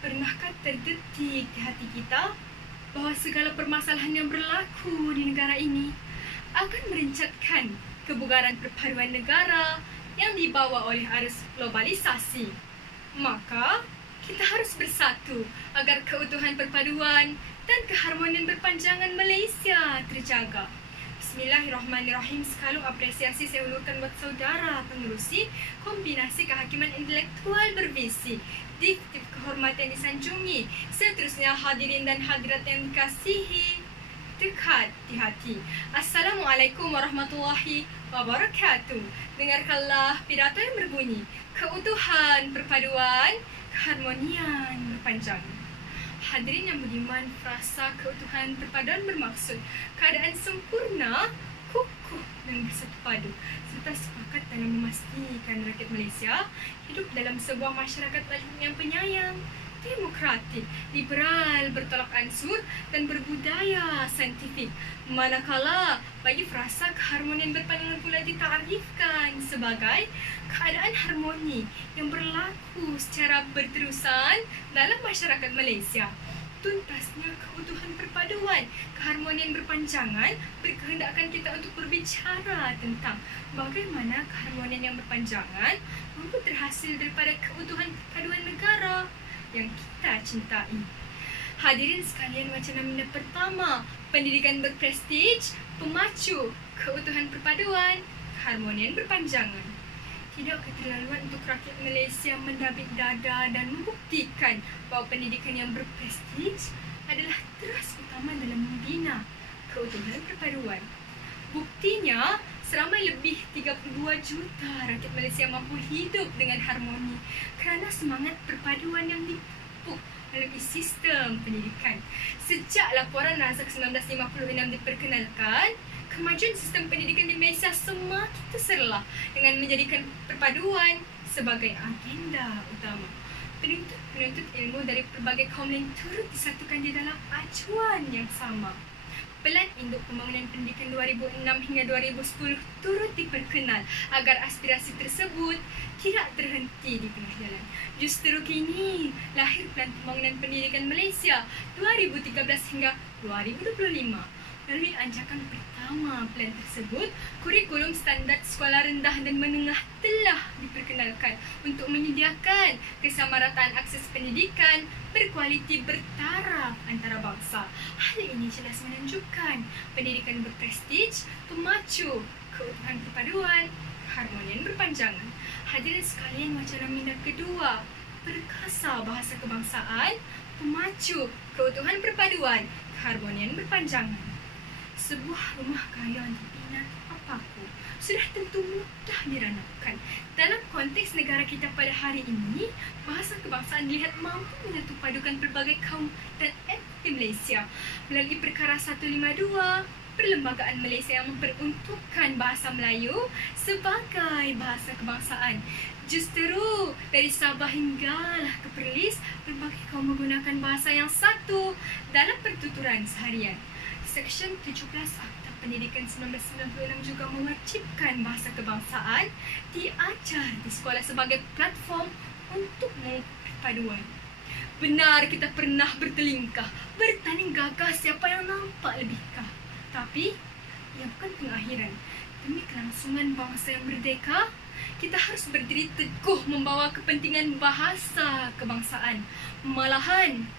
Pernahkah terdetik di hati kita bahwa segala permasalahan yang berlaku di negara ini akan merencatkan kebugaran perpaduan negara yang dibawa oleh arus globalisasi? Maka, kita harus bersatu agar keutuhan perpaduan dan keharmonian berpanjangan Malaysia terjaga. Bismillahirrahmanirrahim. Sekalung apresiasi saya ulurkan buat saudara pengerusi kombinasi kehakiman intelektual bervisi. Tip-tip kehormatan disanjungi. Seterusnya hadirin dan hadirat yang dikasihi, dekat di hati. Assalamualaikum warahmatullahi wabarakatuh. Dengarkanlah pidato yang berbunyi, keutuhan perpaduan, keharmonian berpanjangan. Hadirin yang budiman, frasa keutuhan perpaduan bermaksud keadaan sempurna, kukuh dan bersatu padu, serta sepakat dalam memastikan rakyat Malaysia hidup dalam sebuah masyarakat yang penyayang, demokratik, liberal, bertolak ansur dan berbudaya saintifik. Manakala bagi frasa keharmonian berpandangan pula ditarifkan sebagai keadaan harmoni yang berlaku secara berterusan dalam masyarakat Malaysia. Tuntasnya keutuhan perpaduan, keharmonian berpanjangan berkehendakkan kita untuk berbicara tentang bagaimana keharmonian yang berpanjangan mampu terhasil daripada keutuhan perpaduan negara yang kita cintai. Hadirin sekalian, wacana minda pertama, pendidikan berprestij, pemacu keutuhan perpaduan, keharmonian berpanjangan. Tidak keterlaluan untuk rakyat Malaysia mendabik dada dan membuktikan bahawa pendidikan yang berprestij adalah teras utama dalam membina keutuhan perpaduan. Buktinya, seramai lebih 32 juta rakyat Malaysia mampu hidup dengan harmoni kerana semangat perpaduan yang dipupuk melalui sistem pendidikan. Sejak laporan Razak 1956 diperkenalkan, kemajuan sistem pendidikan di Malaysia semakin terserlah dengan menjadikan perpaduan sebagai agenda utama. Penuntut ilmu dari pelbagai kaum lain turut disatukan di dalam acuan yang sama. Pelan Induk Pembangunan Pendidikan 2006 hingga 2010 turut diperkenal agar aspirasi tersebut tidak terhenti di tengah jalan. Justru kini lahir Pelan Pembangunan Pendidikan Malaysia 2013 hingga 2025. Melalui anjakan pertama pelan tersebut, kurikulum standard sekolah rendah dan menengah telah diperkenalkan untuk menyediakan kesamarataan akses pendidikan berkualiti bertaraf antara bangsa. Hal ini jelas menunjukkan pendidikan berprestij, pemacu keutuhan perpaduan, keharmonian berpanjangan. Hadirin sekalian, wacana minda kedua, perkasa bahasa kebangsaan, pemacu keutuhan perpaduan, keharmonian berpanjangan. Sebuah rumah gaya untuk Ina Apaku sudah tentu mudah diranapkan. Dalam konteks negara kita pada hari ini, bahasa kebangsaan dilihat mampu menyatu padukan pelbagai kaum dan etnik di Malaysia. Melalui Perkara 152, Perlembagaan Malaysia yang memperuntukkan bahasa Melayu sebagai bahasa kebangsaan. Justru dari Sabah hinggalah ke Perlis, pelbagai kaum menggunakan bahasa yang satu dalam pertuturan seharian. Seksyen 17 Akta Pendidikan 1996 juga mewajibkan bahasa kebangsaan diajar di sekolah sebagai platform untuk perpaduan. Benar kita pernah bertelingkah, bertanding gagah siapa yang nampak lebihkah. Tapi, ia bukan pengakhiran. Demi kelangsungan bangsa yang merdeka, kita harus berdiri teguh membawa kepentingan bahasa kebangsaan. Malahan,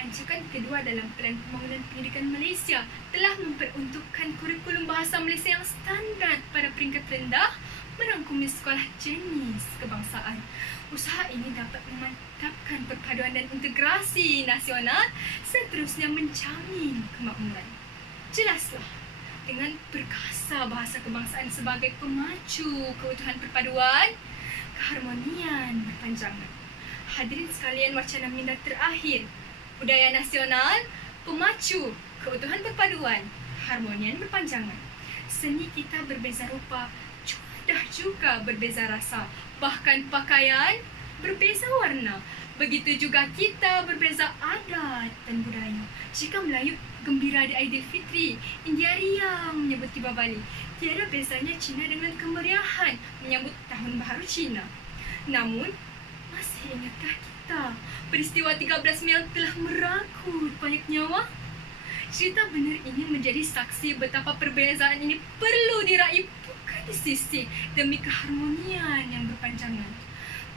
ancakan kedua dalam Pelan Pembangunan Pendidikan Malaysia telah memperuntukkan kurikulum bahasa Malaysia yang standar pada peringkat rendah merangkumi sekolah jenis kebangsaan. Usaha ini dapat memantapkan perpaduan dan integrasi nasional, seterusnya menjamin kemakmuran. Jelaslah, dengan perkasa bahasa kebangsaan sebagai pemacu keutuhan perpaduan, keharmonian berpanjangan. Hadirin sekalian, wacana minda terakhir, budaya nasional, pemacu keutuhan perpaduan, harmonian berpanjangan. Seni kita berbeza rupa, juadah juga berbeza rasa, bahkan pakaian berbeza warna. Begitu juga kita berbeza adat dan budaya. Jika Melayu gembira di Aidilfitri, India riang menyambut tiba Bali. Tiada bezanya Cina dengan kemeriahan menyambut Tahun Baharu Cina. Namun, masih Masih ingatkah kita peristiwa 13 Mei yang telah merakut banyak nyawa? Cerita benar ingin menjadi saksi betapa perbezaan ini perlu diraih bukan disisih demi keharmonian yang berpanjangan.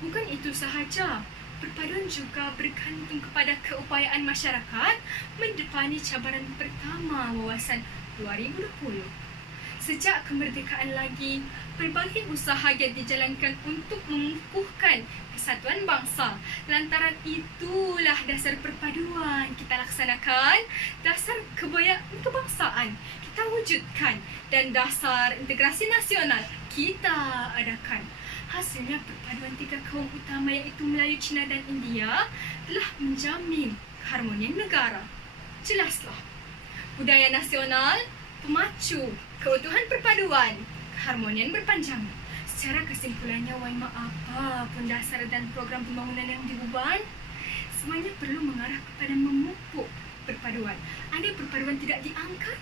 Bukan itu sahaja, perpaduan juga bergantung kepada keupayaan masyarakat mendepani cabaran pertama wawasan 2020. Sejak kemerdekaan lagi, berbagai usaha yang dijalankan untuk mengukuhkan kesatuan bangsa. Lantaran itulah dasar perpaduan kita laksanakan, dasar kebangsaan kita wujudkan, dan dasar integrasi nasional kita adakan. Hasilnya perpaduan tiga kaum utama iaitu Melayu, Cina dan India telah menjamin keharmonian negara. Jelaslah, budaya nasional pemacu keutuhan perpaduan, keharmonian berpanjangan. Secara kesimpulannya, Waima, apapun dasar dan program pembangunan yang diuban, semuanya perlu mengarah kepada memupuk perpaduan. Andai perpaduan tidak diangkat,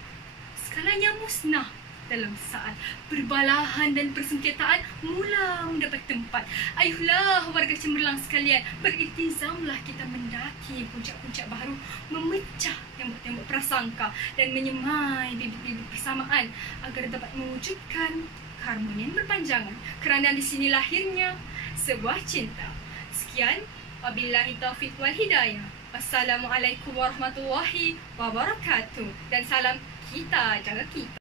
segalanya musnah dalam saat perbalahan dan persengketaan mula mendapat tempat. Ayuhlah warga cemerlang sekalian, beriltizamlah kita mendaki puncak-puncak baru, memecah tembok-tembok prasangka dan menyemai bibit-bibit persamaan agar dapat mewujudkan keharmonian berpanjangan. Kerana di sini lahirnya sebuah cinta. Sekian, wabillahi taufiq wal hidayah. Wassalamualaikum warahmatullahi wabarakatuh. Dan salam kita jaga kita.